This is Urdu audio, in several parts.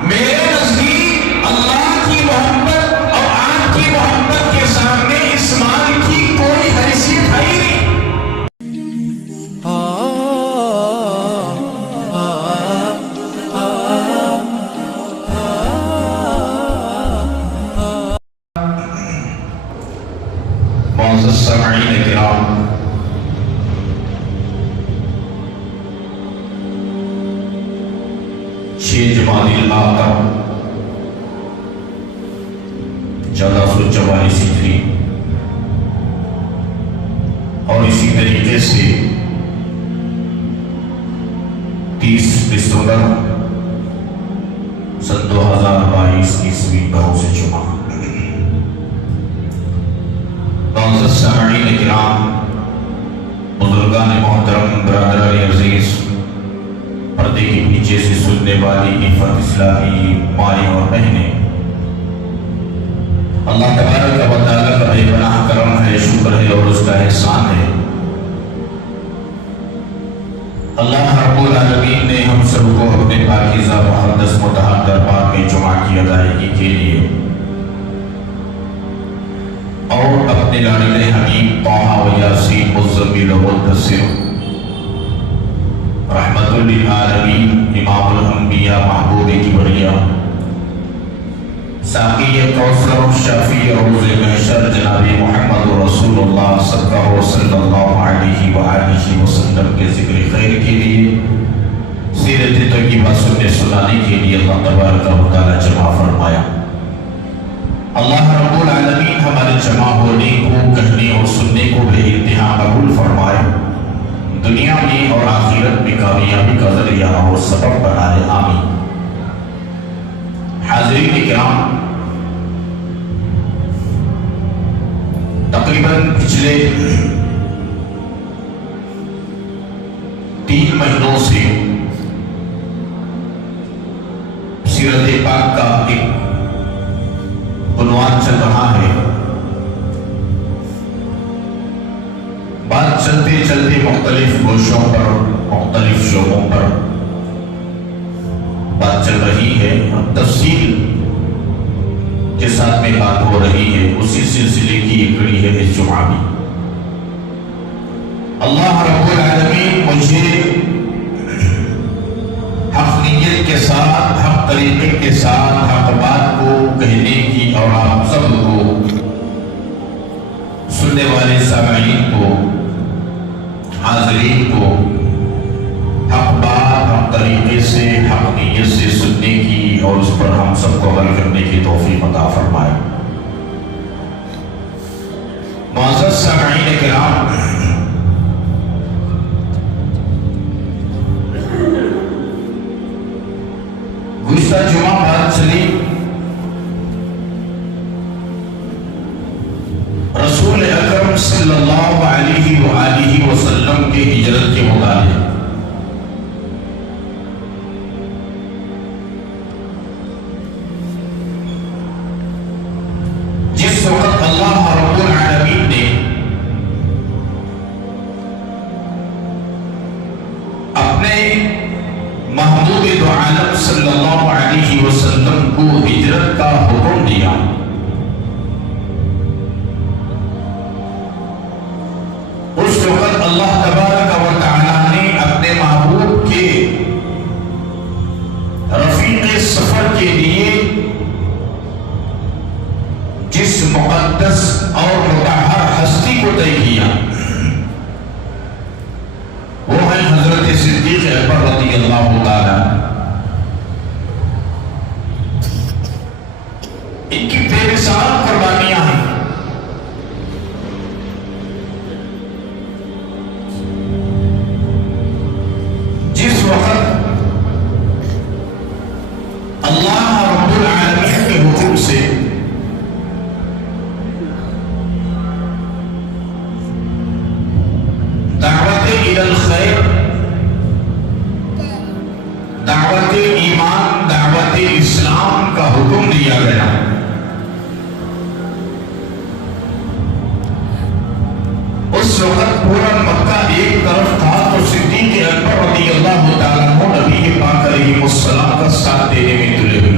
میرے نزدیک اللہ کی محبت اور آپ کی محبت کے سامنے اس مال کی کوئی حیثیت ہے ہی نہیں۔ معزز سامعین کرام، جمادی الآخر 1444 ہجری اور اسی طریقے سے 30 دسمبر سن 2022 عیسوی بروز جمعہ۔ معزز سامعین کرام، بزرگان محترم، برادران عزیز، پردے کے پیچھے سے سننے والی عفت اسلامی مائیں اور بہنیں، اللہ تبارک و تعالیٰ کا بے پناہ کرم ہے، شکر ہے اور اس کا احسان ہے۔ اللہ رب العالمین نے ہم سب کو اپنے پاکیزہ مقدس مطہر دربار میں جمعہ کی ادائیگی کے لیے اور اپنے لاڈلے حبیب طٰہٰ و یاسین مزمل و مدثر رحمت للعالمین امام الانبیاء محبوب کبریا ساقی کوثر شافی روز محشر جناب محمد رسول اللہ صلی اللہ علیہ وآلہ وسلم کے ذکر خیر کے لیے، سیرت طیبہ سننے سنانے کے لیے اللہ تبارک و تعالیٰ جمع فرمایا۔ اللہ رب العالمین ہمارے جمع ہونے کو، کہنے اور سننے کو بے انتہا قبول فرمائے، دنیا میں اور آخرت میں کامیابی کا ذریعہ اور سبب بنائے، آمین۔ حاضرین کرام، تقریباً پچھلے 3 مہینوں سے سیرت پاک کا ایک عنوان چل رہا ہے۔ بات چلتے چلتے مختلف گوشوں پر، مختلف شعبوں پر بات چل رہی ہے، تفصیل کے ساتھ میں بات ہو رہی ہے، اسی سلسلے کی ایک کڑی ہے اس جمعہ بھی۔ اللہ رب العالمین مجھے حق نیت کے ساتھ، حق طریقے کے ساتھ حق بات کو کہنے کی اور آپ سب کو، سننے والے سامعین کو، حاضرین کو حق بات، حق طریقے سے، حق نیت سے سننے کی اور اس پر ہم سب کو عمل کرنے کی توفیق عطا فرمائے۔ معزز سامعین کرام، گزشتہ جمعہ بات چلی رسول اکرم صلی اللہ علیہ وآلہ وسلم کے ہجرت کے متعلق۔ جس وقت اللہ رب العالمین نے اپنے محبوب دو عالم صلی اللہ علیہ وسلم کو ہجرت کا حکم دیا، اس وقت اللہ تبارک و تعالیٰ نے اپنے محبوب کے رفیق سفر کے لیے جس مقدس اور مطہر ہستی کو طے کیا وہ ہے حضرت صدیق اکبر رضی اللہ تعالیٰ۔ ان کی بے مثال قربانیاں ہیں۔ جس وقت اللہ رب العالمین کے حکم سے دعوت الی الخیر، دعوت ایمان، دعوت اسلام کا حکم دیا گیا، اس وقت پورا مکہ ایک طرف تھا تو صدیق اکبر رضی اللہ تعالیٰ عنہ نبی پاک علیہ السلام کا ساتھ دینے میں تلے ہوئے۔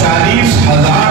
40,000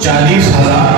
40,000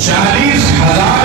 40,000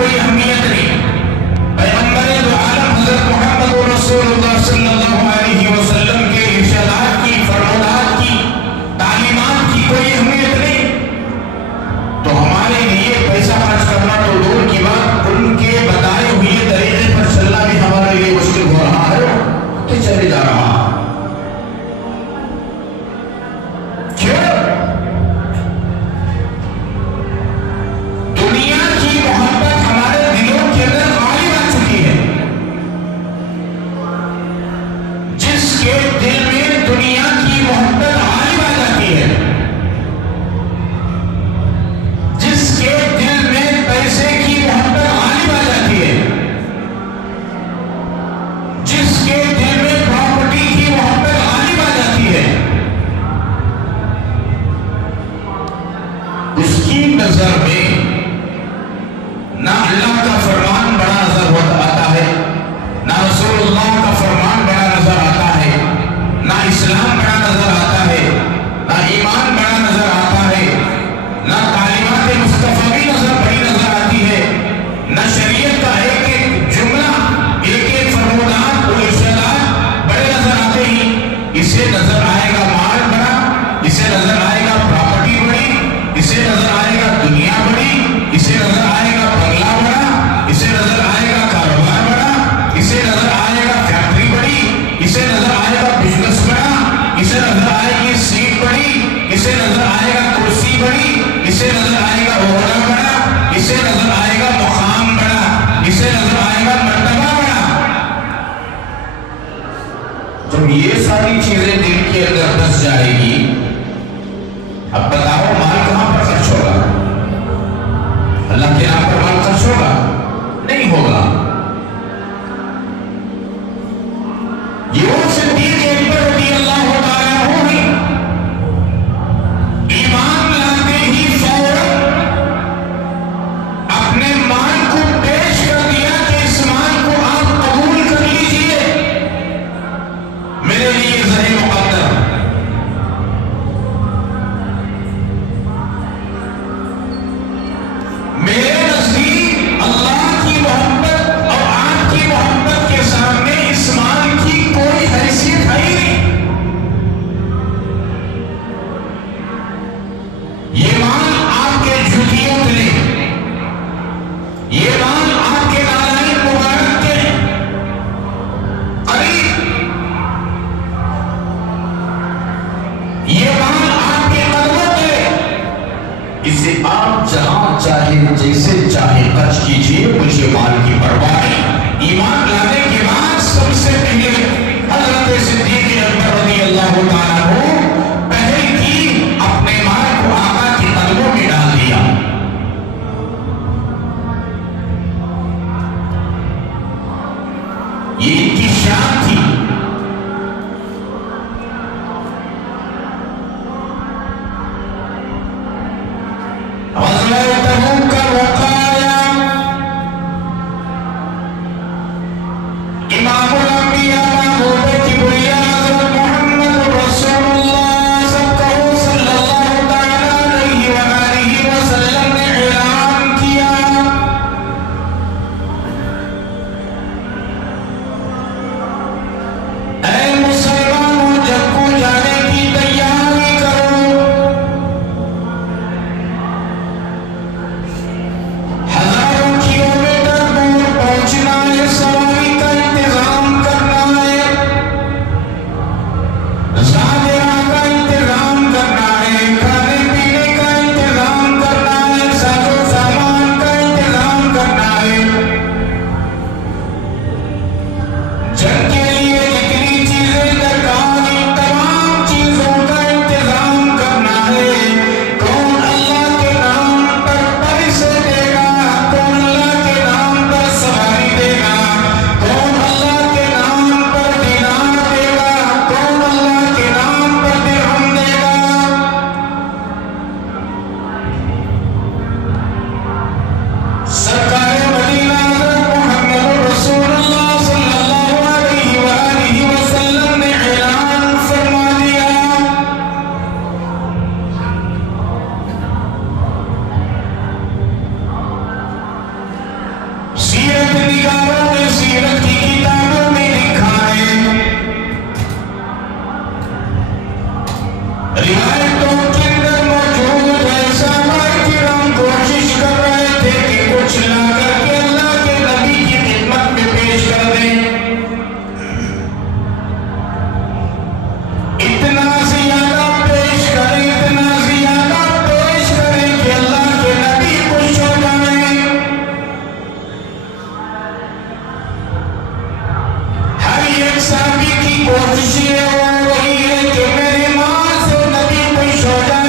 کوئی اہمیت نہیں. پیغمبر دو عالم حضرت محمد رسول اللہ صلی اللہ علیہ وسلم کے ارشادات کی، فرمودات کی، تعلیمات کی کوئی اہمیت نہیں. تو ہمارے لیے پیسہ خرچ کرنا تو دور کی بات، ان کے بتائے ہوئے طریقے پر چلنا بھی ہمارے لیے مشکل ہو رہا ہے، تو چلے جا رہا. کیوں؟ دنیا کی محبت ہمارے دلوں کے اندر غالب آ چکی ہے. جس کے دل میں دنیا کی محبت غالب آ جاتی ہے، جس کے دل میں پیسے کی محبت غالب آ جاتی ہے، جس کے دل میں پراپرٹی کی محبت غالب آ جاتی ہے، اس کی نظر میں نہ اللہ کا فرمان بڑا نظر آتا ہے، نہ رسول اللہ کا فرمان بڑا نظر آتا ہے، نہ اسلام بڑا نظر آتا ہے، نہ ایمان بڑا نظر آتا ہے، نہ تعلیمات مصطفی نظر بڑی نظر آتی ہے، نہ شریعت کا ایک ایک جملہ، ایک ایک فرمودات اور ارشادات بڑے نظر آتے ہی. اسے نظر آئے گا مال بڑا، اسے نظر آئے گا پراپرٹی بڑی، اسے نظر آئے گا دنیا بڑی، اسے نظر آئے گا بنگلہ بڑا، اسے نظر آئے گا کاروبار بڑا، اسے نظر آئے گا فیکٹری بڑی، اسے نظر آئے گا بزنس بڑا، اسے نظر آئے گی سیٹ بڑی، اسے نظر آئے گا کرسی بڑی، اسے نظر آئے گا عہدہ بڑا، اسے نظر آئے گا مقام بڑا، اسے نظر آئے گا مرتبہ بڑا. جب یہ ساری چیزیں دل کے اندر بس جائے گی، اب بتاؤ مال کہاں پر خرچ ہوگا؟ اللہ کے نام پر مال خرچ ہوگا؟ نہیں ہوگا. یہ وہ صدیق اکبر رضی اللہ تعالیٰ عنہ ہیں، ایمان لاتے ہی فوراً اپنے مال کو پیش کر دیا کہ اس مال کو آپ قبول کر لیجئے، میرے لیے زر مقدر. میرے نزدیک اللہ کی محبت اور آپ کی محبت کے سامنے اس مال کی کوئی حیثیت ہے ہی نہیں. یہ مال آپ کے جوتیوں کے، یہ مال آپ کے نالائن مبارک کے قریب، یہ مال آپ کے قدموں کے، اسے آپ جہاں چاہے جیسے چاہے خرچ کیجیے، مجھے مال کی پرواہ نہیں. ایمان لانے کے بعد سب سے پہلے حضرت صدیق اکبر رضی اللہ تعالیٰ عنہ پہل کی، اپنے مال کو آقا کے قدموں میں ڈال دیا. یہ ان کی شان تھی. امام الانبیاء محمد روایتوں کے اندر موجود ہے صحابہ کرام کوشش کر رہے تھے کہ کچھ لا کر کے اللہ کے نبی کی خدمت میں پیش کر دیں، اتنا زیادہ پیش کریں کہ اللہ کے نبی خوش ہو جائیں۔ ہر ایک صحابی کی کوشش یہ ہو رہی ہے کہ میری ماں سے نبی خوش ہو جائے۔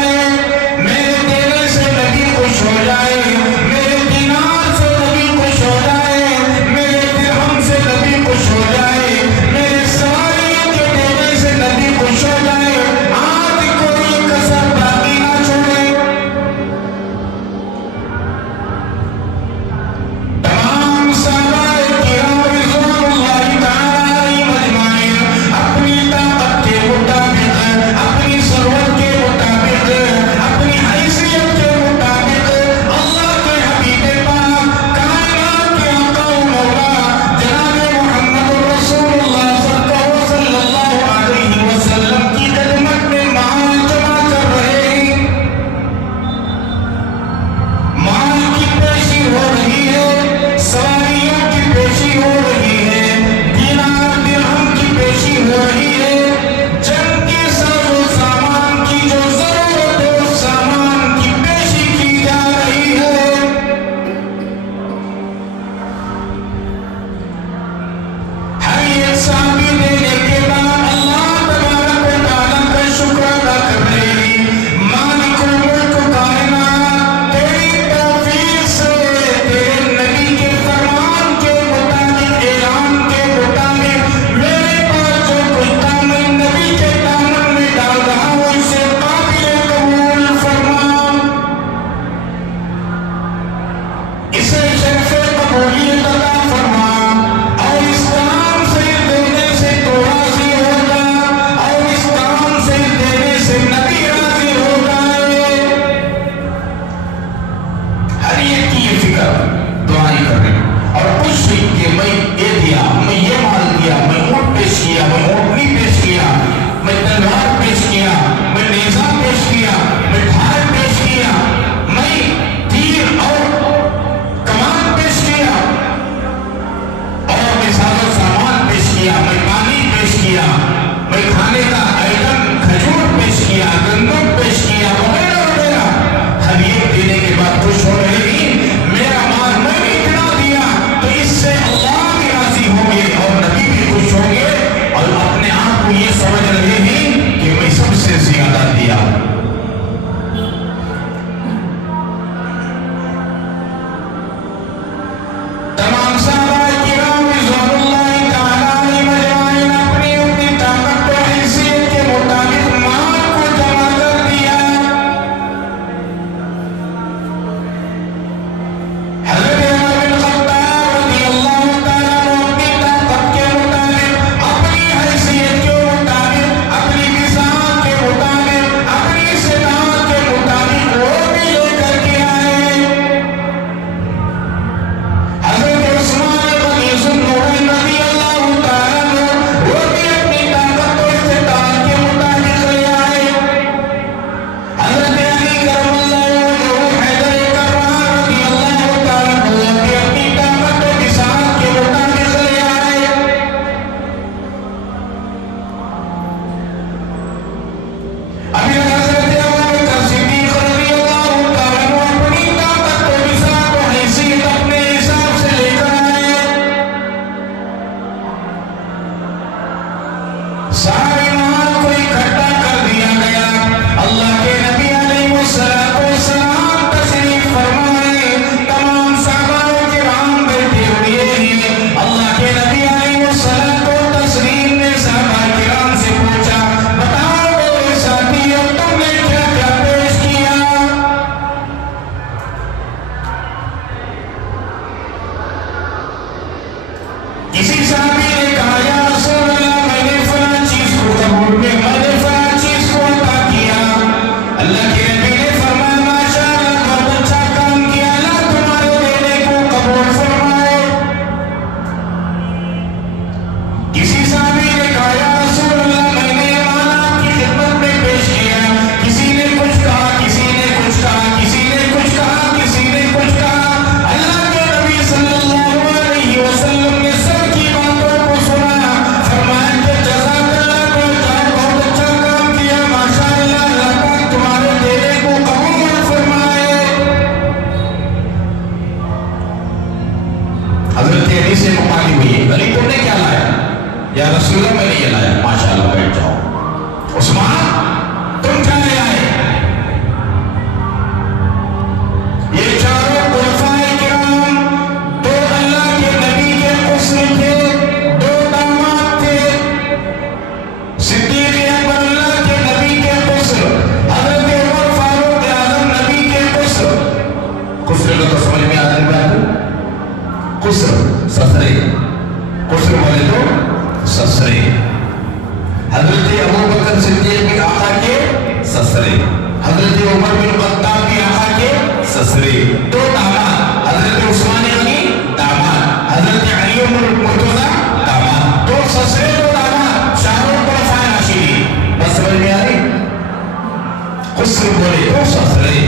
قصر بولے تو سسرے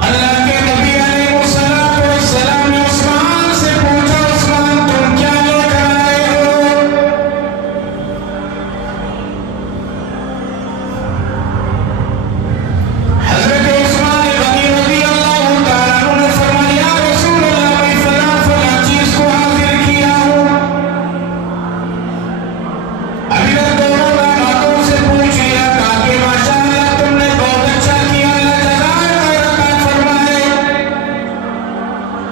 اللہ کے نبی علیہ السلام نے عثمان سے پوچھا عثمان تم کیا لے کر آئے ہو؟ حضرت عثمان غنی رضی اللہ تعالیٰ عنہ نے فرمایا رسول اللہ میں فلاں فلاں چیز کو حاضر کیا ہوں. ابھی تک دونوں دامادوں سے پوچھ لیا کہ ماشاءاللہ تم نے بہت اچھا کیا اللہ جزائے خیر عطا فرمائے.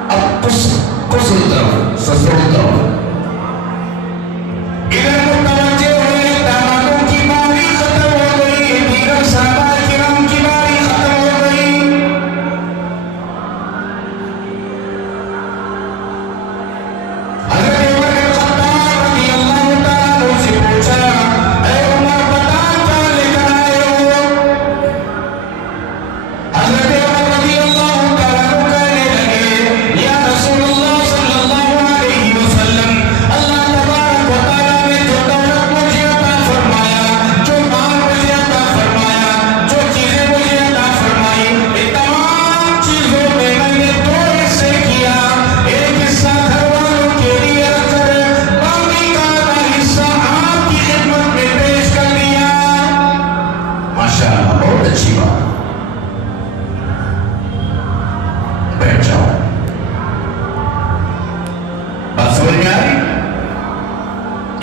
اب قصر طرف سسرال طرف ادھر متوجہ ہوئے دامادوں کی باری ختم ہو گئی دیگر صحابہ کرام کی باری ختم ہو گئی. حضرت عمر بن خطاب رضی اللہ تعالیٰ عنہ سے پوچھا اے عمر بتا کیا لے کر آئے ہو؟ حضرت عمر رضی اللہ تعالیٰ عنہ کہنے لگے یا رسول اللہ صلی اللہ علیہ وسلم اللہ تبارک و تعالیٰ نے جو دولت مجھے عطا فرمایا جو مال مجھے عطا فرمایا جو چیزیں مجھے عطا فرمائی ان تمام چیزوں میں میں نے دو حصے کیا. ایک حصہ گھر والوں کے لیے رکھ کر باقی کا آدھا حصہ آپ کی خدمت میں پیش کر دیا. ماشاءاللہ بہت اچھی بات. بیٹھ جاؤ. بات سمجھ میں آ رہی؟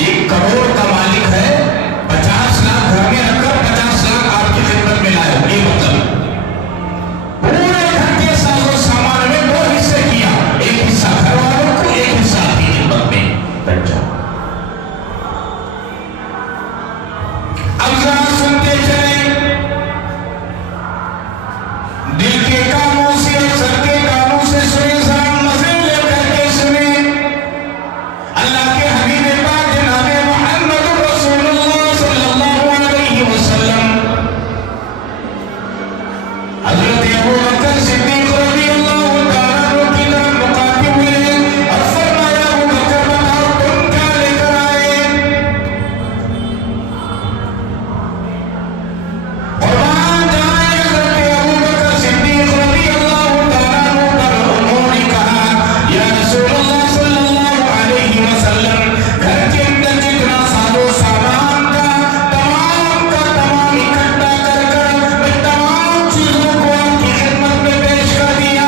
1 کروڑ کا مالک ہے 50 لاکھ گھر میں رکھ کر 50 لاکھ آپ کی خدمت میں لائے. یہ مطلب پورے گھر کے ساز و سامان میں 2 حصے کیا. ایک حصہ گھر والوں کو ایک حصہ آپ کی خدمت میں. بیٹھ جاؤ. اب ذرا سنتے چلیں دل کے کانوں سے اور سر کے کانوں سے سنیں ذرا مزے لے کر کے سنیں. اللہ کے حبیب پاک جناب محمد رسول اللہ صلی اللہ علیہ وسلم حضرت ابو بکر صدیق رضی اللہ تعالیٰ عنہ کی طرف مخاطب ہوئے اور فرمایا ابو بکر بتاؤ تم کیا لے کر آئے؟ قربان جائے حضرت ابو بکر صدیق رضی اللہ تعالیٰ عنہ پر انہوں نے کہا یا رسول اللہ صلی اللہ علیہ وسلم گھر کے اندر جتنا ساز و سامان کا تمام اکٹھا کر میں تمام چیزوں کو آپ کی خدمت میں پیش کر دیا.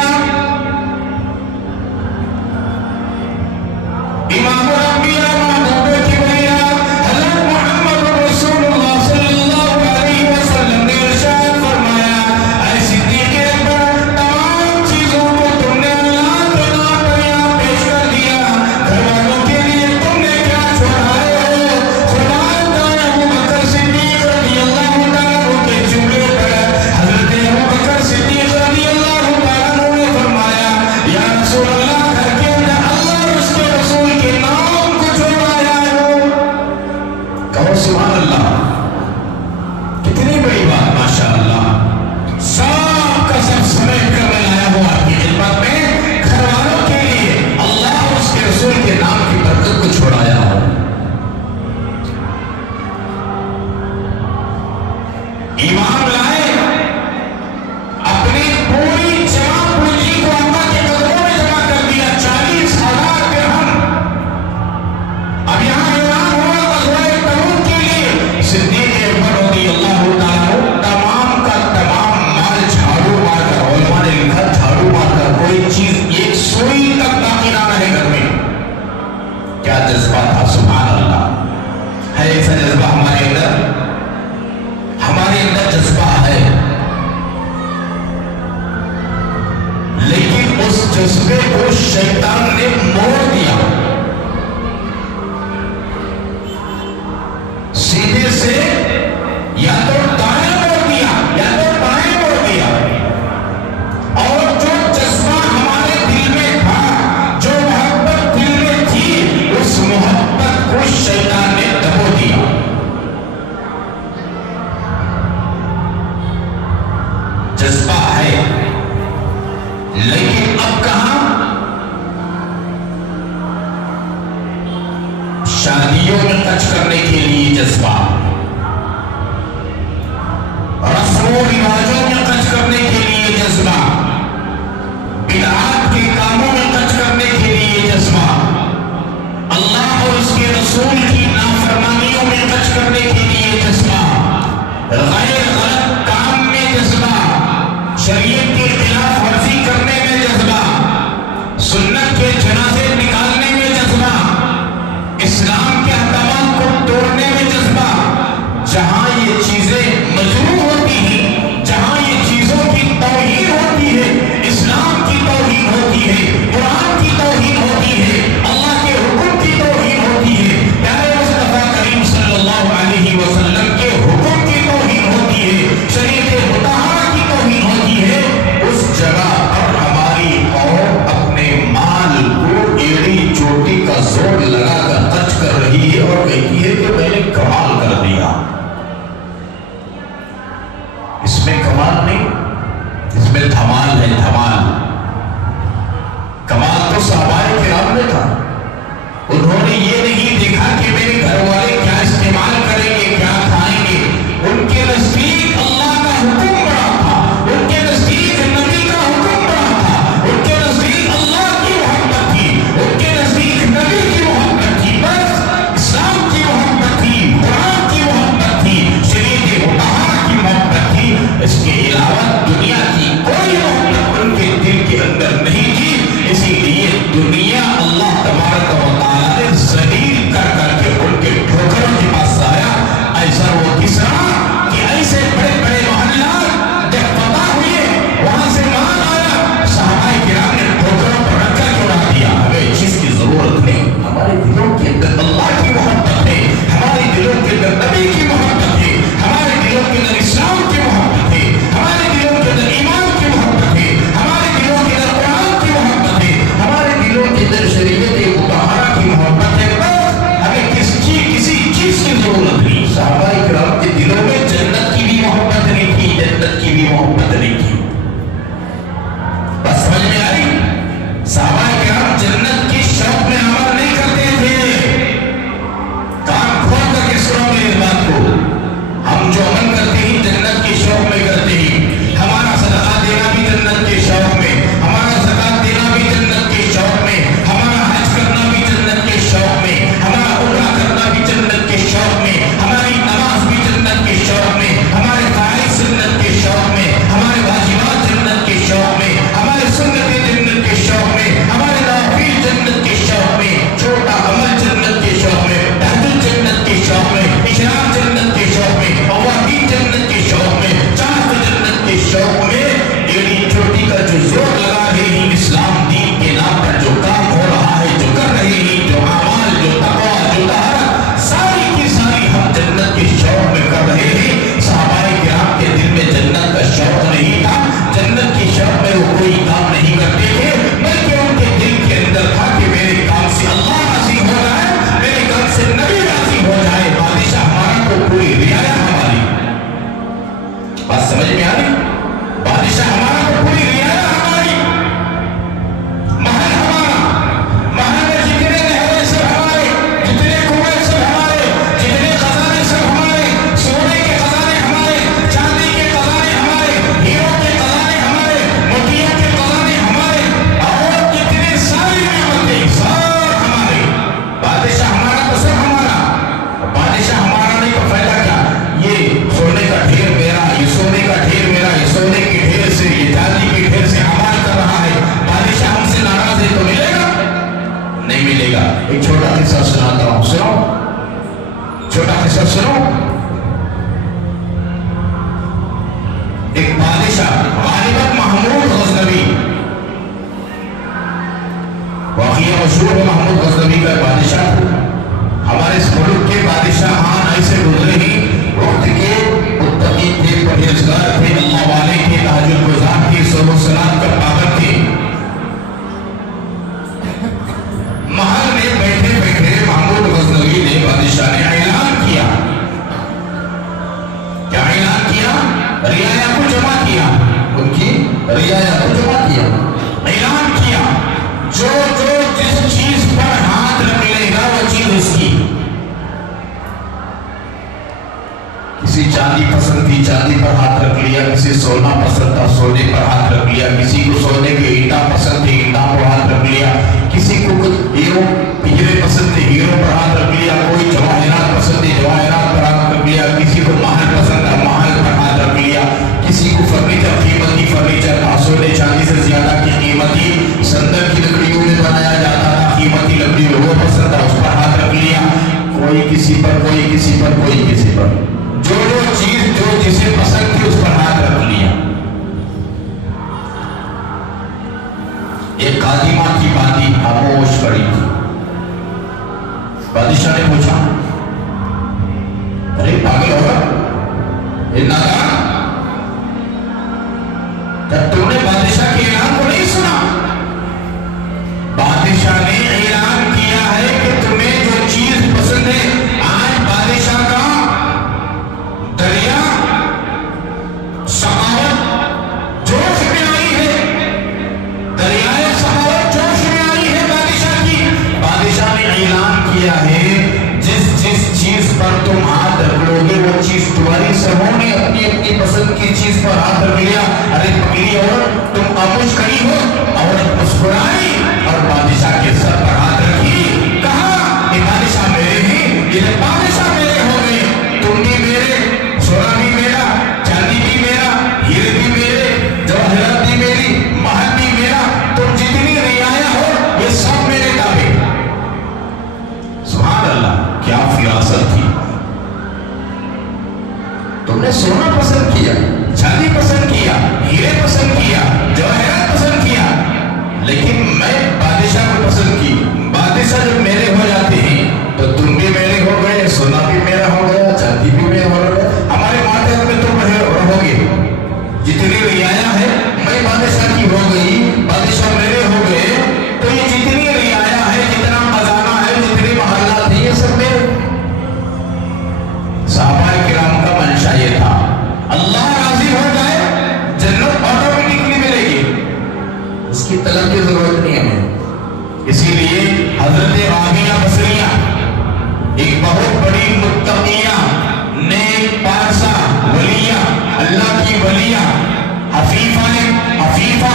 امام الانبیاء محبوب کبریا حضرت محمد رسول اللہ صلی اللہ علیہ وسلم نے ارشاد فرمایا اے صدیق اکبر تمام چیزوں کو تم نے اللہ کے نام پر یہاں پیش کر دیا. گھر والوں کے لیے تم نے کیا چھوڑائے ہو؟ قربان جائے ابو بکر صدیق رضی اللہ تعالیٰ عنہ کے جملے پر حضرت ابو بکر صدیق رضی اللہ تعالیٰ عنہ نے فرمایا یا رسول اللہ گھر کے اندر اللہ اور اس کے رسول کے نام کو چھوڑایا ہو. کہو سبحان اللہ. کتنی بڑی بات ماشاءاللہ. سب کا سب سمیٹ کر میں لایا ہوں آپ کی خدمت میں. گھر والوں کے لیے اللہ اور اس کے رسول کے نام کی برکت کو چھوڑایا ہو. ایمان لائے اپنی پوری جمع پونجی کو اللہ کے قدموں میں جمع کر دیا. 40,000 درہم. اب یہاں اعلان ہوا غزوہ تبوک کے لیے صدیق اکبر رضی اللہ تعالیٰ عنہ تمام کا تمام مال جھاڑو مار کر علماء نے لکھا جھاڑو مار کر کوئی چیز ایک سوئی تک باقی نہ رہے گھر میں. کیا جذبہ تھا سبحان اللہ. ہے ایسا جذبہ ہمارے اندر جذبہ ہے لیکن اس جذبے کو شیطان نے موڑ دیا. سیدھے سے یا تو دائیں موڑ دیا یا تو بائیں موڑ دیا. اور جو جذبہ ہمارے دل میں تھا جو محبت دل میں تھی اس محبت کو شیطان نے دبو دیا. جذبہ ہے لیکن اب کہاں شادیوں میں خرچ کرنے کے لیے جذبہ، رسم و رواجوں میں خرچ کرنے کے لیے جذبہ، بدعات کے کاموں میں خرچ کرنے کے لیے جذبہ، اللہ اور اس کے رسول کی نافرمانیوں میں خرچ کرنے کے لیے جذبہ، غیر غلط کام میں جذبہ، شریعت کے خلاف ورزی کرنے میں جذبہ، سنت کے جنازے نکالنے میں جذبہ، اسلام کے احکامات کو توڑنے میں جذبہ، جہاں یہ چیزیں مجروح ہوتی ہیں، جہاں یہ چیزوں کی توہین ہوتی ہے، اسلام کی توہین ہوتی ہے، قرآن کی توہین ہوتی ہے، اللہ کے حکم کی توہین ہوتی ہے، پیارے مصطفیٰ کریم صلی اللہ علیہ وسلم کے حکم کی توہین ہوتی ہے، شریعت مطہرہ کی توہین ہوتی ہے، اس جگہ پر ہماری قوم اپنے مال کو ایڑی چوٹی کا زور لگا کر خرچ کر رہی ہے اور کہتی ہے کہ میں نے کمال کر دیا۔ اس میں کمال نہیں، اس میں دھمال ہے، دھمال۔ کمال تو صحابہ کرام نے تھا، انہوں نے یہ نہیں دیکھا کہ میرے گھر والے کیا استعمال کریں گے، کیا کھائیں گے، ان کے نزدیک اللہ کا حکم بڑا تھا، ان کے نزدیک نبی کا حکم بڑا تھا، ان کے نزدیک اللہ کی محبت تھی، ان کے نزدیک نبی کی محبت تھی، بس اسلام کی محبت تھی، قرآن کی محبت تھی، شریعت مطہرہ کی محبت تھی، اس کے علاوہ دنیا کی کوئی محبت ان کے دل کے اندر نہیں تھی۔ اسی لیے دنیا اللہ تبارک و تعالیٰ نے ذلیل کر کر کے ان کے ٹھوکروں کے پاس آیا، ایسا وہ کسرا کہ ایسے بڑے بڑے محلات جب فتح ہوئے وہاں سے مال آیا، صحابہ کرام نے ٹھوکروں پر رکھ کر اڑا دیا۔ ہمیں چیز کی ضرورت نہیں، ہمارے دلوں کے اندر اللہ کی محبت ہے، ہمارے دلوں کے اندر نبی کی محبت ہے، ہمارے دلوں کے اندر اسلام کی محبت ہے، ہمارے دلوں کے اندر ایمان کی محبت ہے، ہمارے دلوں کے اندر قرآن کی محبت ہے، ہمارے دلوں کے اندر شریعت مطہرہ کی محبت ہے، بس ہمیں کسی چیز کی ضرورت نہیں۔ صحابہ کرام کے دلوں میں جنت کی بھی محبت نہیں تھی، جنت کی بھی محبت نہیں تھی۔ بس سمجھ میں آئی؟ صحابہ کرام جنت کی شوق میں عمل نہیں کرتے تھے۔ کان کھول کر کے سنو میری بات کو، ہم جو عمل کرتے ہیں جنت کے شوق میں کرتے ہیں، ہمارا صدقہ دینا بھی جنت کے شوق میں، ہمارا زکات دینا بھی جنت کے شوق میں، ہمارا حج کرنا بھی جنت کے شوق میں، ہمارا عمرہ کرنا بھی جنت کے شوق میں، ہماری نماز بھی جنت کے شوق میں، ہمارے فرائض جنت کے شوق میں، ہمارے واجبات جنت کے شوق میں، ہمارے سنتیں جنت کے شوق میں، ہمارے نوافل جنت کے شوق میں، چھوٹا عمل جنت کے شوق میں، تہجد جنت کے شوق میں، اشراق جنت کے شوق میں، اوابین جنت کے شوق میں، چاند جنت کے شوق میں، ایڑی چوٹی کا جو زور لگا رہے ہیں اسلام دین کے نام پر، جو کام ہو رہا ہے، جو کر رہے ہیں، جو اعمال، جو تقویٰ، جو طہارت، ساری کی ساری ہم جنت کے شوق میں کر رہے ہیں۔ صحابہ کرام کے دل میں جنت کا شوق نہیں تھا، جنت کے شوق میں وہ کوئی کام نہیں کرتے تھے، بلکہ ان کے دل کے اندر تھا کہ میرے کام سے اللہ راضی ہو جائے، میرے کام سے نبی راضی ہو جائے، بادشاہ ہمارا کو پوری رعایا ہماری۔ بات سمجھ میں آ رہی؟ بادشاہ ہمارا کو پوری رعایا ہماری، محل ہمارا، محل میں جتنے نہریں سب ہمارے، جتنے کنویں سب ہمارے، جتنے خزانے سب ہمارے، سونے کے خزانے ہمارے، چاندی کے خزانے ہمارے، ہیروں کے خزانے ہمارے، موتیوں کے خزانے ہمارے، اور جتنے ساری نعمتیں سب ہمارے۔ بادشاہ ہمارا تو سب ہمارا، بادشاہ ہمارا نہیں تو فائدہ کیا؟ یہ سونے کا ڈھیر میرا، یہ سونے کا ڈھیر میرا، یہ سونے کے ڈھیر سے، یہ چاندی کے ڈھیر سے عمال کر رہا ہے، بادشاہ ہم سے ناراض ہے تو ملے گا؟ نہیں ملے گا۔ ایک چھوٹا قصہ سناتا ہوں، سنو، چھوٹا قصہ سنو۔ ایک بادشاہ غالباً محمود غزنوی، واقعہ مشہور ہے، محمود غزنوی کا بادشاہ ہمارے اس ملک کے بادشاہان ایسے گزرے ہی، وقت کے متقی تھے، پرہیزگار تھے، اللہ والے تھے، تہجد گزار تھے، صبح و صلات کا پابند تھے۔ محل میں بیٹھے بیٹھے محمود غزنوی نے، بادشاہ نے اعلان کیا، کیا اعلان کیا؟ رعایا کو جمع کیا، ان کی رعایا کو جمع کیا، اعلان کیا، جو جو جس چیز پر ہاتھ رکھ لے گا چاندی پسند تھی چاندی پر ہاتھ رکھ لیا، کسی سونا پسند تھا سونے پر ہاتھ رکھ لیا، کسی کو سونے کے اینٹا پسند تھی اینٹا پر ہاتھ رکھ لیا، کسی کو کچھ ہیرو ہیرے پسند تھے ہیرو پر ہاتھ رکھ لیا، کوئی جواہرات پسند تھی جواہرات پر ہاتھ رکھ لیا، کسی کو محل پسند تھا محل پر ہاتھ رکھ لیا، کسی کو فرنیچر قیمتی فرنیچر تھا سونے چاندی سے زیادہ کی قیمتی سندر کی لکڑیوں میں بنایا جاتا تھا قیمتی لکڑیوں وہ پسند تھا اس پر ہاتھ رکھ لیا، کوئی کسی پر کوئی کسی پر کوئی کسی پر جو چیز جو جسے پسند تھی اس پر ہاتھ رکھ لیا۔ ایک خادمہ کی باندی خاموش کھڑی تھی، بادشاہ نے پوچھا ارے پاگل ہوگا جب تم نے بادشاہ کے اعلان کو نہیں سنا؟ بادشاہ نے اعلان کیا ہے کہ تمہیں جو چیز پسند ہے، آج بادشاہ کا دریا سخاوت جوش میں آئی ہے، دریائے سخاوت جوش میں آئی ہے بادشاہ کی۔ بادشاہ نے اعلان کیا ہے جس چیز پر تم ہاتھ رکھ لو گے وہ چیز تمہاری، سبوں نے اپنی اپنی پسند کی چیز پر ہاتھ رکھ لیا۔ ارے پگلی عورت تم خاموش کھڑی ہو، عورت مسکرائی اور بادشاہ کے سر پر ہاتھ رکھی، کہا یہ بادشاہ میرے ہیں، یہ بادشاہ میرے ہو گئے، تم بھی میرے، سونا بھی میرا، چاندی بھی میرا، ہیرے بھی میرے، جواہرات بھی میری، محل بھی میرا، تم جتنی رعایا ہو یہ سب میرے تابع۔ سبحان اللہ، کیا فراست تھی! تم نے سونا پسند کیا، چاندی پسند کیا، ہیرے پسند کیا، جواہرات پسند کیا، لیکن میں بادشاہ کو پسند کی۔ بادشاہ جب میرے ہو جاتے ہیں تو تم بھی میرے ہو گئے، سونا بھی میرا ہو گیا، چاندی بھی میرا ہو گیا، ہمارے ماتحت میں تم رہو گے، جتنی رعایا ہے میں بادشاہ کی ہو گئی، بادشاہ میرے ہو گئے، تو یہ جتنی رعایا ہے، جتنا خزانہ ہے، جتنے محلات ہیں، یہ سب میرے۔ صحابہ کرام کا منشا یہ تھا اللہ راضی ہو جائے جنت آٹومیٹکلی ملے گی، اس کی طلب کی ضرورت نہیں ہے۔ اسی لیے حضرت رابعہ بصریہ ایک بہت بڑی متقیہ نیک پارسا ولیہ اللہ کی ولیہ عفیفہ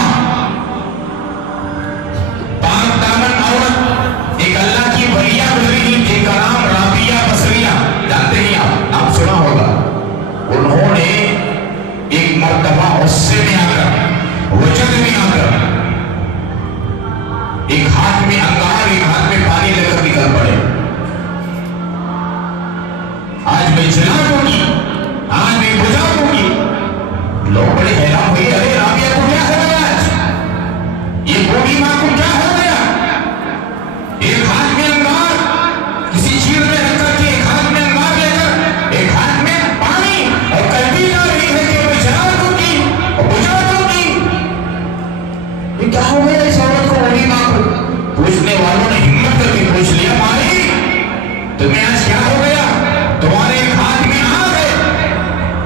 پاک دامن عورت ایک اللہ کی ولیہ گزری جن کا نام رابعہ بصریہ، جانتے ہیں آپ سنا ہوگا۔ انہوں نے ایک مرتبہ غصے میں آ کر وجد میں آ کر ایک ہاتھ میں انگار ایک ہاتھ میں پانی لے کر نکل پڑے، آج میں جلا دوں گی، آج میں بجھا دوں گی۔ لوگ بڑے حیران ہوئے، ارے رابعہ کو کیا ہو گیا آج، یہ بوڑھی ماں کو کیا ہو گیا؟ ایک ہاتھ میں انگار کسی چیز میں رکھ کر کے، ایک ہاتھ میں انگار لے کر، ایک ہاتھ میں پانی، اور کہتی جا رہی ہے کہ میں جلا دوں گی اور بجھا دوں گی۔ یہ کیا ہو گیا اس عورت کو، بوڑھی ماں کو؟ پوچھنے والوں نے ہمت کر کے پوچھ لیا، مائی تمہیں آج کیا ہو گیا؟ تمہارے ایک ہاتھ میں آگ ہے،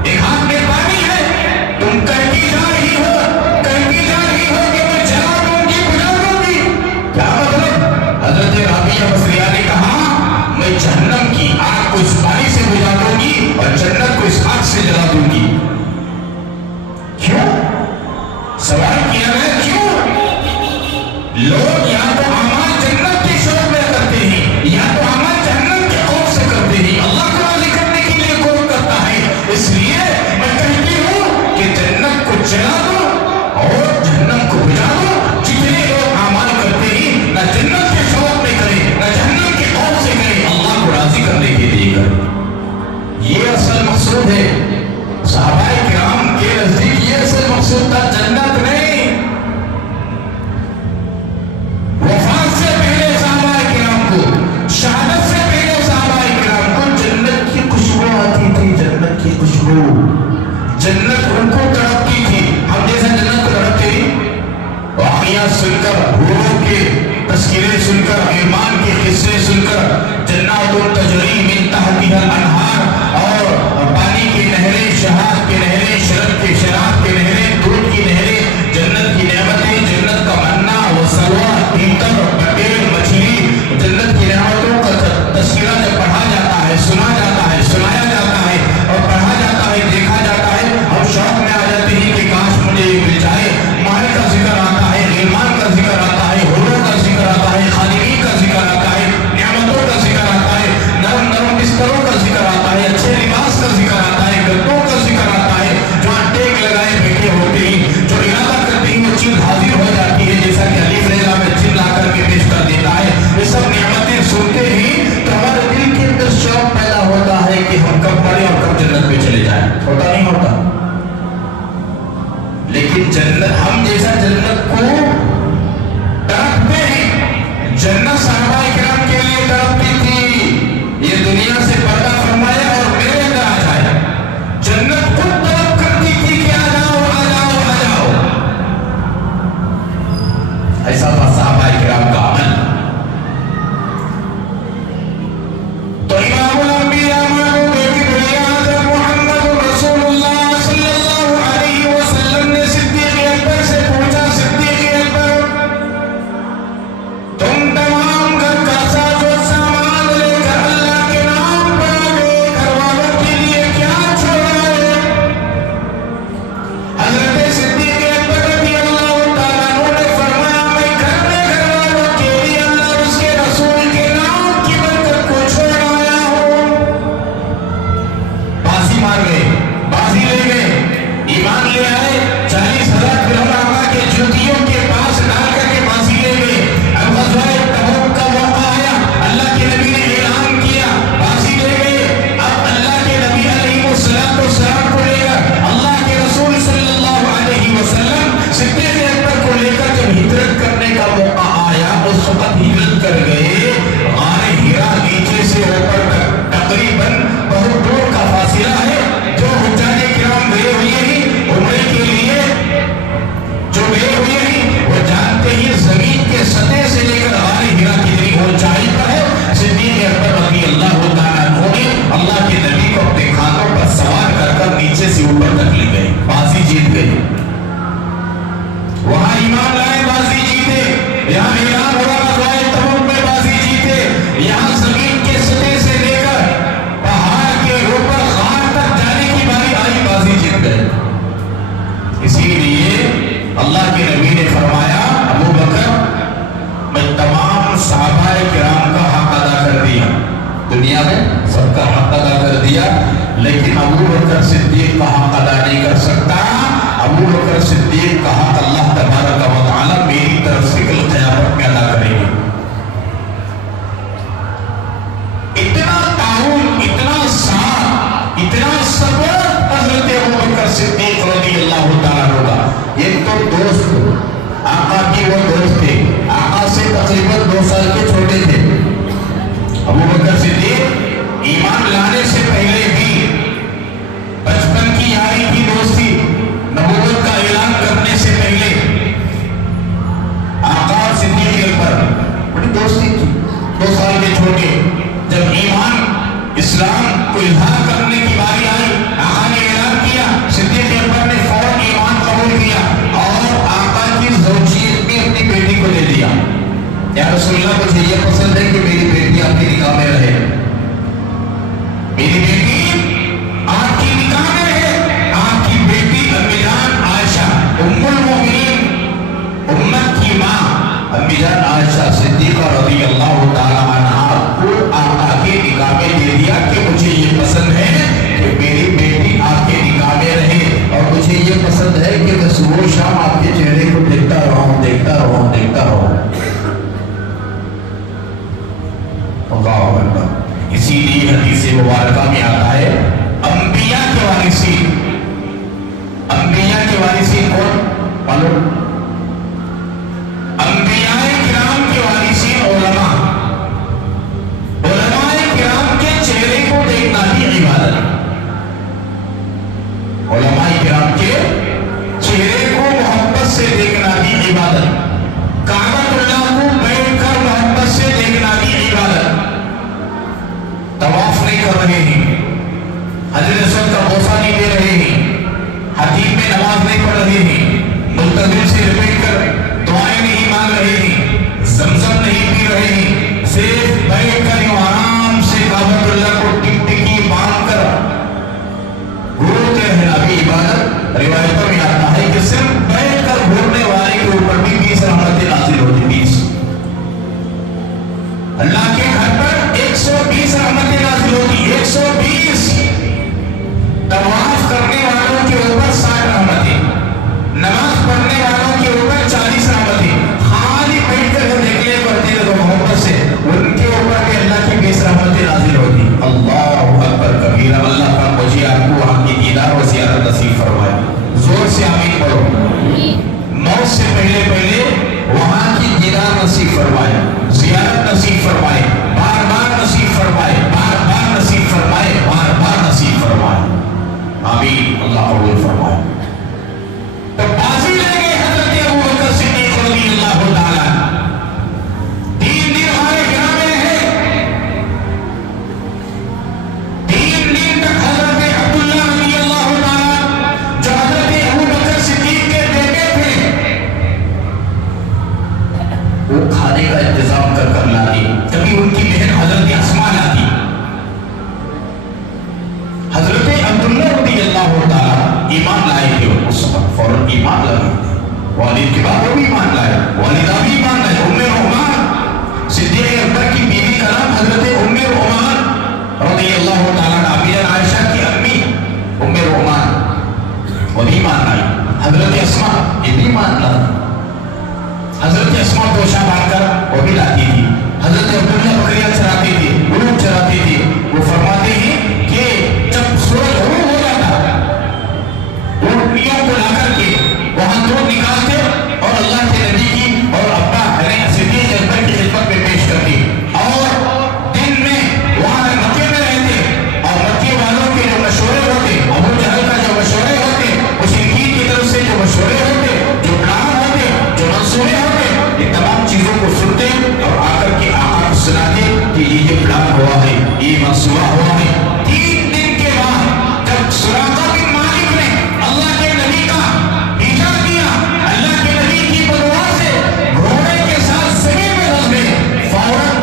ایک ہاتھ میں پانی ہے، تم کہتی جا رہی ہو کہ میں جلا دوں گی بجھا دوں گی، کیا مطلب؟ حضرت رابعہ بصریہ نے کہا میں جہنم کی آگ کو اس پانی سے بجھا دوں گی اور جنت کو اس آگ سے جلا دوں گی۔ کیوں؟ سوال کیا گیا کیوں؟ لوگ یا تو اعمال جنت کے شوق میں کرتے ہیں یا تو اعمال جہنم کے خوف سے کرتے ہیں، اللہ کو راضی کرنے کے لیے کون کرتا ہے؟ اس لیے میں کہتی ہوں کہ جنت کو جلا دو اور جہنم کو بجھا دو۔ جتنے لوگ اعمال کرتے ہیں نہ جنت کے شوق میں کریں نہ جہنم کے خوف سے کریں، اللہ کو راضی کرنے کے لیے کریں، یہ اصل مقصود ہے۔ صحابہ کرام کے نزدیک یہ اصل مقصود تھا، جنت نہیں۔ وفات سے پہلے صحابہ کرام کو، شہادت سے پہلے صحابہ کرام کو جنت کی خوشبو آتی تھی، جنت کی خوشبو، جنت ان کو تڑپتی تھی، ہم جیسا جنت کو تڑپتے ہی۔ واقعات سن کر، حوروں کے تذکرے سن کر، ایمان کے قصے سن کر، جنات تجری من تحتها الانہار، اور پانی کی نہریں، شہاد کی نہریں، شراب کی نہریں، دودھ کی نہریں، جنت کی نعمتیں، جنت کا منہ و سلوہ، تیتر، بٹیر، مچھلی، جنت کی نعمتوں کا تذکرہ جب پڑھا جاتا ہے، سنا جاتا ہے، سنایا جاتا ہے اور پڑھا جاتا ہے، ہمیشہ جنت کو تڑپتے ہیں. جنت صحابہ کرام کے لیے تڑپتی تھی یہ دنیا سے پردہ فرمائے اور میرے اندر آ جائے. جنت خود طلب کرتی تھی کہ آ جاؤ آ جاؤ آ جاؤ. ایسا تھا صحابہ کرام کا عمل. تو امام الانبیاء محبوب کی بنیاد محمد رسول اللہ صلی اللہ علیہ وسلم نے صدیق اکبر سے پوچھا, صدیق اکبر تم تمام گھر کا ساز و سامان لے کر اللہ کے نام پر آ گئے, گھر والوں کے لیے کیا چھوڑا ہے؟ حضرت صدیق اکبر رضی اللہ تعالیٰ عنہ نے فرمایا میں گھر میں گھر والوں کے لیے اللہ اور اس کے رسول کے نام کی برکت کو چھوڑ آیا ہوں. بازی مار گئے, بازی لے گئے, ایمان لے آئے, 40,000 درہم آقا کے جوتیوں کے پاس ڈال کر کے بازی لے گئے. اب غزوہ تبوک کا موقع آیا, اللہ کے نبی نے اعلان کیا, بازی لے گئے. اب اللہ کے نبی علیہ السلام کو لے کر اللہ کے رسول صلی اللہ علیہ وسلم صدیق اکبر کو لے کر جب ہجرت کرنے کا موقع آیا اس وقت ہجرت کر گئے. غار ہرا نیچے سے اوپر تک تقریباً بہت دور کا فاصلہ ہے. جو حجاج کرام گئے ہوئے ہیں عمرے کے لیے, جو گئے ہوئے ہیں وہ جانتے ہی زمین کے سطح سے لے کر غار ہرا کتنی اونچائی پر ہے. صدیق اکبر رضی اللہ تعالیٰ عنہ نے اللہ کے نبی کو اپنے کھانوں پر سوار کر کر نیچے سے اوپر تک لے گئے. بازی جیت گئے, وہاں ایمان لائے, بازی جیتے. یہاں اعلان ہوا غزوہ تبوک میں بازی جیتے. یہاں زمین کے سطح سے لے کر پہاڑ کے اوپر غار تک جانے کی باری آئی, بازی جیت گئے. اسی لیے اللہ کے نبی نے فرمایا ابو بکر میں تمام صحابہ کرام کا حق ادا کر دیا, دنیا میں سب کا حق ادا کر دیا, لیکن ابو بکر صدیق کا حق ادا نہیں کر سکتا. ابو بکر صدیق کا حق اللہ تبارک و تعالی میری طرف سے کل قیامت میں ادا کریں گے. اتنا تعاون, اتنا ساتھ, اتنا صبر حضرت ابو بکر صدیق رضی اللہ تعالیٰ عنہ کا. ایک تو دوست آقا کی وہ دوست تھے, آقا سے تقریباً 2 سال کے چھوٹے تھے. ابو بکر صدیق ایمان لانے سے پہلے بھی بچپن کی یاری کی دوستی, نبوت کا اعلان کرنے سے پہلے آقا اور صدیق اکبر بڑی دوستی تھی. 2 سال کے چھوٹے جب ایمان اسلام کو اظہار کرنے کی باری آئی, آقا نے اعلان کیا, صدیق اکبر نے فوراً ایمان قبول کیا اور آقا کی زوجیت میں اپنی بیٹی کو دے دیا. یا رسول اللہ مجھے یہ پسند ہے کہ میری بیٹی آپ کی نکاح میں رہے, میری بیٹی آپ کی نکاح میں رہے. آپ کی بیٹی امی جان عائشہ ام المؤمنین, امت کی ماں امی جان عائشہ صدیقہ رضی اللہ تعالیٰ عنہا کو آقا کے نکاح میں دے دیا کہ مجھے یہ پسند ہے کہ میری بیٹی آپ کے نکاح میں رہے, اور مجھے یہ پسند ہے کہ میں صبح شام آپ کے چہرے کو دیکھتا رہوں, دیکھتا رہوں, دیکھتا رہوں. اسی لیے حدیث مبارکہ میں آتا ہے انبیاء کے وارثین, انبیاء کے وارثین کون معلوم؟ انبیاء کرام کے وارثین علماء, علماء کرام کے چہرے کو دیکھنا بھی عبادت, علماء کرام کے چہرے کو محبت سے دیکھنا بھی عبادت, کعبۃ اللہ کو بیٹھ کر محبت سے دیکھنا بھی عبادت. طواف نہیں کر رہے ہیں, حجر اسود کا بوسہ نہیں دے رہے ہیں, حتیم میں نماز نہیں پڑھ رہے ہیں, ملتزم سے لپٹ کر دعائیں نہیں مانگ رہے ہیں, زمزم نہیں پی رہے ہیں, صرف بیٹھ کر یوں آرام سے کعبۃ اللہ کو ٹک ٹکی باندھ کر گھورتے ہیں ابھی عبادت. روایتوں میں آتا ہے کہ صرف بیٹھ کر گھورنے والے کے اوپر بھی 20 رحمتیں نازل ہوتی. 20 اللہ کے گھر پر 120 رحمتیں نازل ہوتی. 120 طواف کرنے والوں کے اوپر 60 رحمتیں, نماز پڑھنے والوں کے اوپر 40 رحمتیں, خالی بیٹھ کر دیکھنے پڑتی ہے تو محبت سے ان کے اوپر بھی اللہ کی 20 ایمان لائے تھے اس وقت فوراً ایمان لائے. والد کے بعد وہ بھی ایمان لائے, والدہ بھی ایمان لائے. ام رومان صدیق اکبر کی بیوی کا نام حضرت ام رومان رضی اللہ تعالیٰ عنہا, عائشہ کی امی ام رومان, وہ بھی ایمان لائی. حضرت اسماء یہ بھی ایمان لائی. حضرت اسماء توشہ باندھ کر وہ بھی لاتی تھی. حضرت عبداللہ بکریاں چراتی تھی, اونٹ چراتی تھی. وہ فرماتے ہیں کہ جب سورج غروب ہو جاتا اونٹنیوں کو لا کر کے وہاں دودھ نکالتے اور اللہ کے نبی کی اور ابا یعنی صدیق اکبر کی خدمت میں پیش کرتی, اور دن میں وہاں مکے میں رہتے اور مکے والوں کے جو مشورے ہوتے, ابو جہل کا جو مشورے ہوتے, مشرکین کی طرف سے جو مشورے ہوتے, جو پلان ہوتے, جو منصوبے ہوتے, یہ تمام چیزوں کو سنتے اور آ کر کے آقا کو سناتے کہ یہ پلان ہوا ہے, یہ منصوبہ ہوا ہے. 3 دن کے بعد جب سراقہ بن مالک نے اللہ کے نبی کا پیچھا کیا, اللہ کے نبی کی بدعا سے گھوڑے کے ساتھ زمین میں دھس گئے, فوراً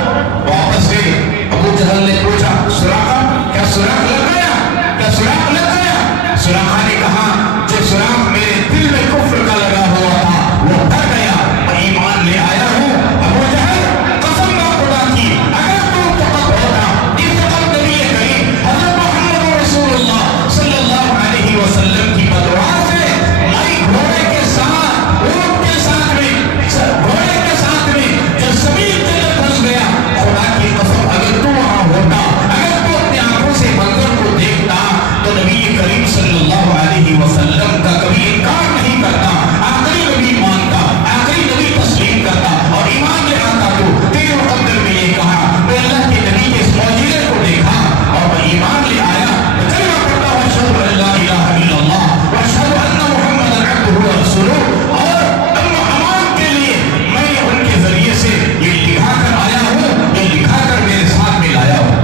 واپس گئے. ابو جہل نے پوچھا سراقہ کیا سراغ لگ گیا, کیا سراغ لگ گیا؟ سراقہ نے کہا جو سراغ میرے دل میں کفر کا لگا ہوا تھا وہ ڈر گیا, میں ایمان لے آیا ہوں. ابو جہل قسم نہ خدا کی اگر تو فقط ہوتا اس وقت نبی کریم حضرت محمد رسول اللہ صلی اللہ علیہ وسلم کی بدعا سے میں گھوڑے کے ساتھ اونٹ کے ساتھ میں گھوڑے کے ساتھ میں جب زمین کے اندر پھنس گیا, خدا کی قسم اگر تو وہاں ہوتا, اگر تو اپنی آنکھوں سے منظر کو دیکھتا تو نبی کریم صلی اللہ علیہ وسلم کا کبھی انکار نہیں کرتا, آخری نبی مانتا, آخری نبی تسلیم کرتا اور ایمان لے آتا. تو تیرے مقدر میں یہ کہا میں اللہ کے نبی کے اس معجزے کو دیکھا اور میں ایمان لے آیا, میں کلمہ پڑھتا ہوں اشہد ان لا الہ الا اللہ واشہد ان محمدا عبدہ ورسولہ, اور امان کے لیے میں ان کے ذریعے سے یہ لکھا کر آیا ہوں, یہ لکھا کر میرے ساتھ میں لایا ہوں.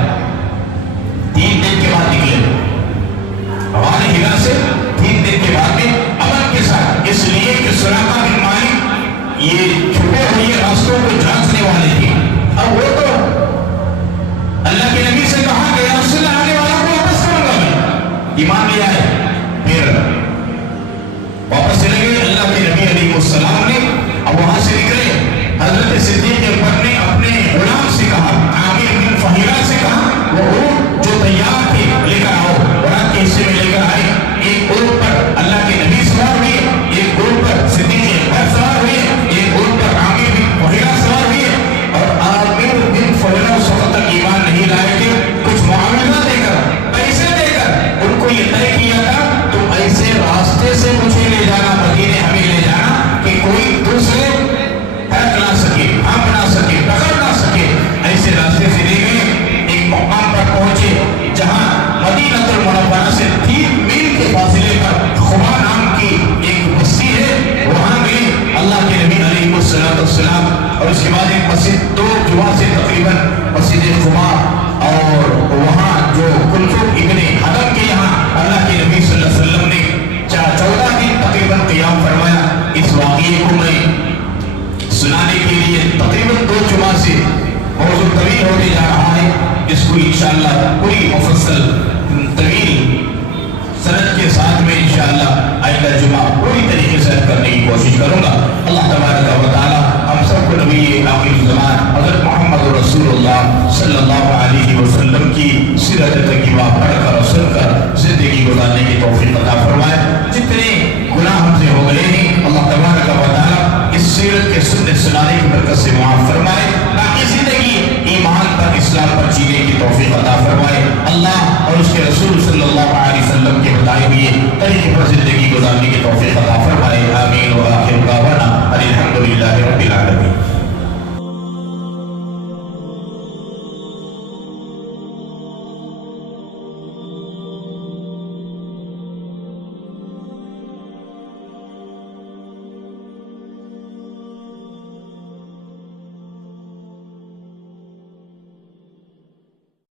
3 دن کے بعد نکلے روانہ ہرا سے, 3 دن کے بعد میں امن کے ساتھ, اس لیے کہ سراقہ بن مالک یہ چھپے ہوئے راستوں کو جانچنے والے تھے. اب وہ تو اللہ کے نبی سے کہا کہ رسول اللہ آنے والوں کو واپس کروں گا, میں ایمان لے آئے. پھر واپس چلے گئے. اللہ کے نبی علیہ السلام نے اب وہاں سے نکلے, حضرت صدیق اکبر نے اپنے غلام سے کہا, عامر بن فہیرہ سے کہا وہ اونٹ جو تیار تھے لے کر آؤ, اور آپ کے حصے میں لے کر آئے. ایک اونٹ پر اللہ کے نبی سوار ہوئے, ایک اونٹ پر صدیق اکبر سوار ہوئے, ایک اونٹ پر عامر بن فہیرہ سوار ہوئے. اور عامر بن فہیرہ اس وقت تک ایمان نہیں لائے تھے, کچھ معاوضہ دے کر, پیسے دے کر ان کو یہ طے کیا تھا تم ایسے راستے سے مجھے لے جانا, مدینے ہمیں لے جانا کہ کوئی دوسرے حق نہ سکے, ہم نہ سکے, پکڑ نہ سکے. ایسے راستے سے لے گئے, ایک مقام پر پہنچے جہاں مدینہ المنورہ سے 3 میل کے فاصلے پر خبا نام کی ایک بستی ہے, وہاں گئے اللہ کے نبی علیہ السلام. اور اس کے بعد ایک مسجد 2 جمعہ سے تقریباً مسجد خبا, اور وہاں جو کلثوم ابن حدم کے یہاں اللہ کے نبی صلی اللہ علیہ وسلم نے 14 دن تقریباً قیام فرمایا. اس واقعے کو میں سنانے کے لیے تقریباً 2 جمعہ سے موضوع طویل ہوتے جا رہا ہے. اس کو انشاءاللہ پوری مفصل طویل سند کے ساتھ میں انشاءاللہ آئندہ جمعہ پوری طریقے سے کرنے کی کوشش کروں گا. اللہ تبارک و تعالی ہم سب کو نبی آخر الزمان حضرت محمد رسول اللہ صلی اللہ علیہ وسلم کی سیرت طیبہ پڑھ کر اور سن کر زندگی گزارنے کی توفیق عطا فرمائے. جتنے گناہ ہم سے ہو گئے ہیں اللہ تبارک و تعالی اس سیرت کے سنت سنانے کی برکت سے معاف فرمائے, تاکہ زندگی ایمان پر اسلام پر جینے کی توفیق عطا فرمائے. اللہ اور اس کے رسول صلی اللہ علیہ وسلم کے بتائے ہوئے طریقے پر زندگی گزارنے کی توفیق عطا فرمائے.